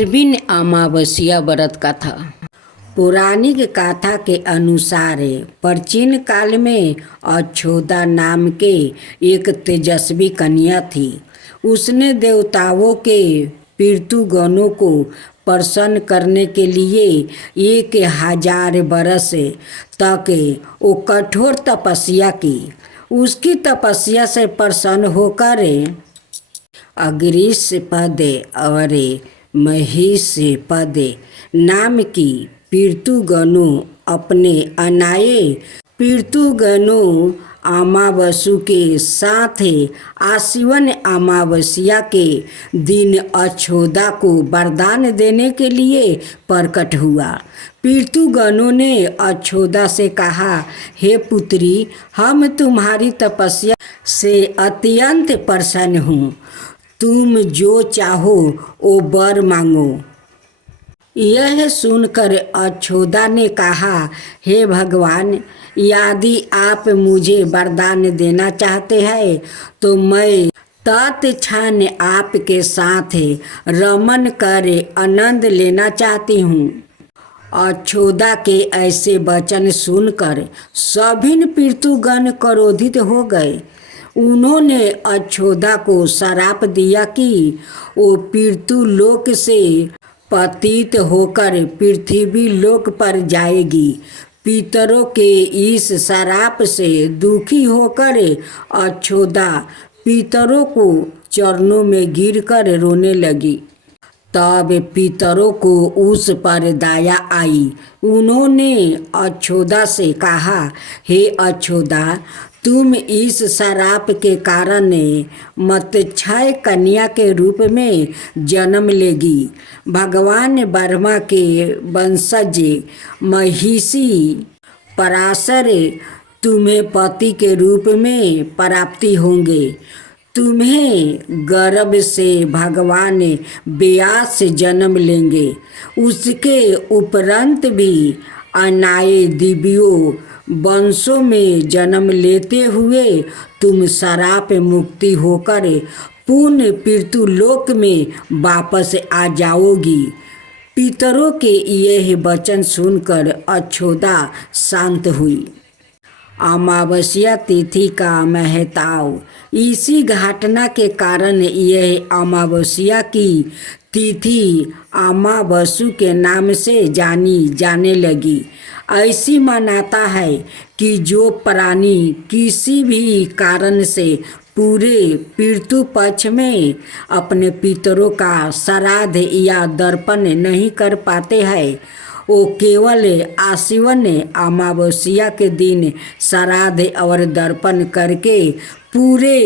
आश्विन अमावस्या व्रत कथा। पौराणिक कथा के अनुसार प्राचीन काल में अछोदा नाम के एक तेजस्वी कन्या थी। उसने देवताओं के पितृगणों को प्रसन्न करने के लिए 1000 बरस तक वो कठोर तपस्या की। उसकी तपस्या से प्रसन्न होकर अग्रीष पद और महेश पद नाम की पितृगणों अपने अनाए पितृगणों अमावस्या के साथ आश्विन अमावस्या के दिन अछोदा को वरदान देने के लिए प्रकट हुआ। पितृगणों ने अछोदा से कहा, हे पुत्री, हम तुम्हारी तपस्या से अत्यंत प्रसन्न हूँ। तुम जो चाहो वो वर मांगो। यह सुनकर अछोदा ने कहा, हे भगवान, यदि आप मुझे वरदान देना चाहते हैं तो मैं तत्क्षण आपके साथ रमन कर आनंद लेना चाहती हूँ। अछोदा के ऐसे वचन सुनकर सभी पितृगण क्रोधित हो गए। उन्होंने अछोदा को श्राप दिया कि वो पितृलोक से पतित होकर पृथ्वी लोक पर जाएगी। पितरों के इस श्राप से दुखी होकर अछोदा पितरों को चरणों में गिरकर रोने लगी। तब पितरों को उस पर दया आई। उन्होंने अछोदा से कहा, हे अछोदा, तुम इस श्राप के कारण मत्स्यय कन्या के रूप में जन्म लेगी। भगवान ब्रह्मा के वंशज महिषी पराशर तुम्हें पति के रूप में प्राप्ति होंगे। तुम्हें गर्भ से भगवान व्यास जन्म लेंगे। उसके उपरांत भी अनाए दिव्यों वंशों में जन्म लेते हुए तुम श्राप मुक्ति होकर पुण्य पितृलोक में वापस आ जाओगी। पितरों के यह वचन सुनकर अछोदा शांत हुई। अमावस्या तिथि का महत्व। इसी घटना के कारण यह अमावस्या की तिथि अमावस्या के नाम से जानी जाने लगी। ऐसी मान्यता है कि जो प्राणी किसी भी कारण से पूरे पितृ पक्ष में अपने पितरों का श्राद्ध या तर्पण नहीं कर पाते हैं, वो केवल आश्विन अमावस्या के दिन श्राद्ध और तर्पण करके पूरे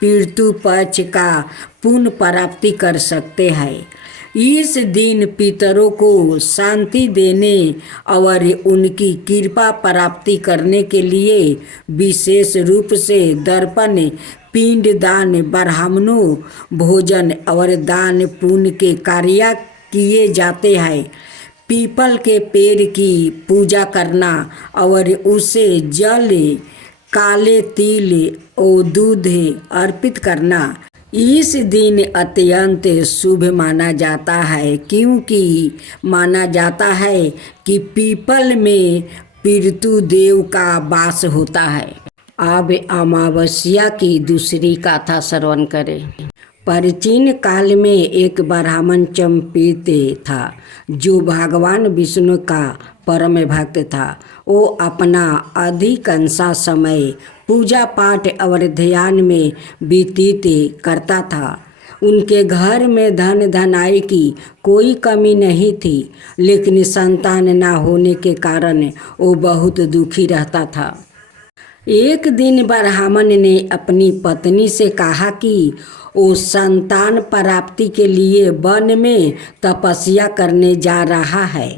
पितृ पक्ष का पुण्य प्राप्ति कर सकते हैं। इस दिन पितरों को शांति देने और उनकी कृपा प्राप्ति करने के लिए विशेष रूप से तर्पण, पिंड दान, ब्राह्मणों भोजन और दान पुण्य के कार्य किए जाते हैं। पीपल के पेड़ की पूजा करना और उसे जल, काले तिल और दूध अर्पित करना इस दिन अत्यंत शुभ माना जाता है, क्योंकि माना जाता है कि पीपल में पितृदेव का वास होता है। अब अमावस्या की दूसरी कथा श्रवण करें। प्राचीन काल में एक ब्राह्मण चंपित था जो भगवान विष्णु का परम भक्त था। वो अपना अधिकांश समय पूजा पाठ और ध्यान में व्यतीत करता था। उनके घर में धन धनाई की कोई कमी नहीं थी, लेकिन संतान न होने के कारण वो बहुत दुखी रहता था। एक दिन ब्राह्मण ने अपनी पत्नी से कहा कि वो संतान प्राप्ति के लिए वन में तपस्या करने जा रहा है।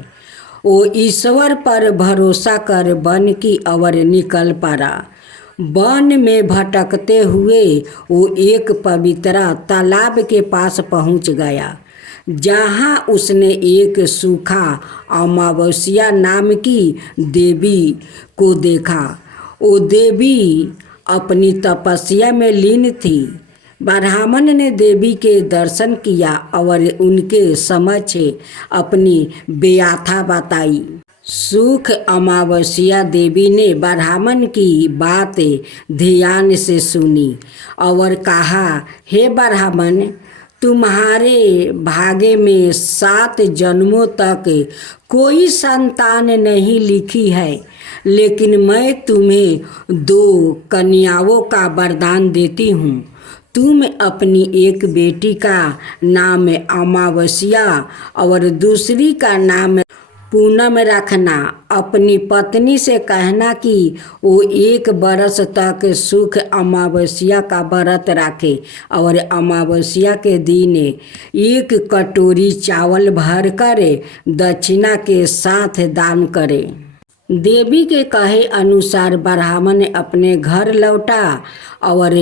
वो ईश्वर पर भरोसा कर वन की ओर निकल पड़ा। वन में भटकते हुए वो एक पवित्र तालाब के पास पहुंच गया, जहां उसने एक सूखा अमावस्या नाम की देवी को देखा। वो देवी अपनी तपस्या में लीन थी। ब्राह्मण ने देवी के दर्शन किया और उनके समक्ष अपनी व्यथा बताई। सुख अमावस्या देवी ने ब्राह्मण की बात ध्यान से सुनी और कहा, हे ब्राह्मण, तुम्हारे भाग्य में 7 जन्मों तक कोई संतान नहीं लिखी है, लेकिन मैं तुम्हें 2 कन्याओं का वरदान देती हूँ। तुम अपनी एक बेटी का नाम अमावस्या और दूसरी का नाम पूनम रखना। अपनी पत्नी से कहना कि वो 1 बरस तक सुख अमावस्या का व्रत रखे और अमावस्या के दिन 1 कटोरी चावल भर कर दक्षिणा के साथ दान करे। देवी के कहे अनुसार ब्राह्मण अपने घर लौटा और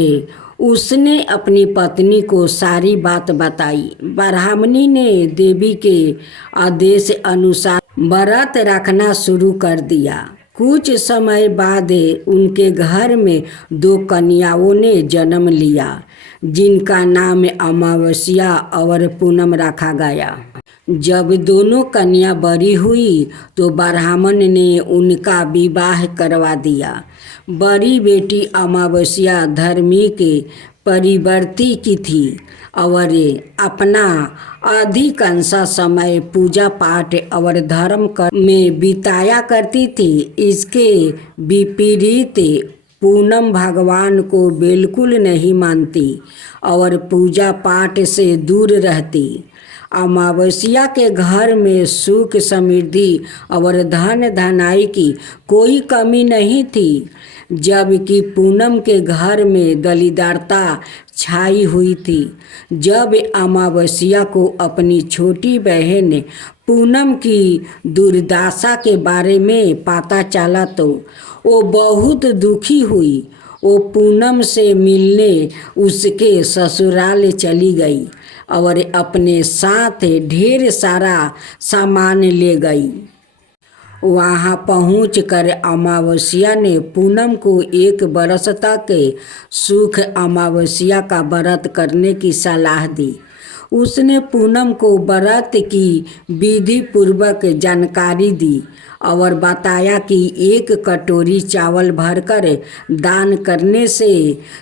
उसने अपनी पत्नी को सारी बात बताई। ब्राह्मणी ने देवी के आदेश अनुसार व्रत रखना शुरू कर दिया। कुछ समय बाद उनके घर में 2 कन्याओं ने जन्म लिया, जिनका नाम अमावस्या और पूनम रखा गया। जब दोनों कन्या बड़ी हुई तो ब्राह्मण ने उनका विवाह करवा दिया। बड़ी बेटी अमावस्या धार्मिक परिवर्ती की थी और अपना अधिकांश समय पूजा पाठ और धर्म में बिताया करती थी। इसके विपरीत पूनम भगवान को बिल्कुल नहीं मानती और पूजा पाठ से दूर रहती। अमावस्या के घर में सुख समृद्धि और धन धनाई की कोई कमी नहीं थी, जबकि पूनम के घर में दरिद्रता छाई हुई थी। जब अमावस्या को अपनी छोटी बहन पूनम की दुर्दशा के बारे में पता चला तो वो बहुत दुखी हुई। वो पूनम से मिलने उसके ससुराल चली गई और अपने साथ ढेर सारा सामान ले गई। वहाँ पहुंचकर अमावस्या ने पूनम को 1 बरस तक सुख अमावस्या का व्रत करने की सलाह दी। उसने पूनम को व्रत की विधि पूर्वक जानकारी दी और बताया कि 1 कटोरी चावल भरकर दान करने से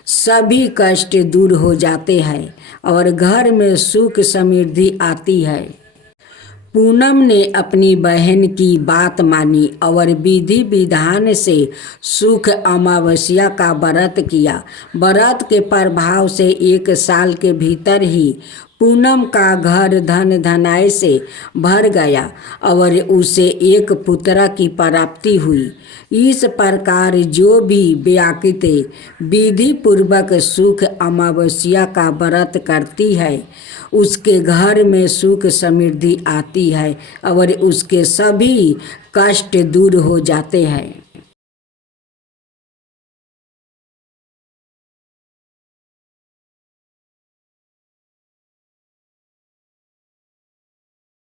सभी कष्ट दूर हो जाते हैं और घर में सुख समृद्धि आती है। पूनम ने अपनी बहन की बात मानी और विधि विधान से सुख अमावस्या का व्रत किया। व्रत के प्रभाव से 1 साल के भीतर ही पूनम का घर धन धनाई से भर गया और उसे 1 पुत्र की प्राप्ति हुई। इस प्रकार जो भी व्यक्ति विधि पूर्वक सुख अमावस्या का व्रत करती है, उसके घर में सुख समृद्धि आती है और उसके सभी कष्ट दूर हो जाते हैं।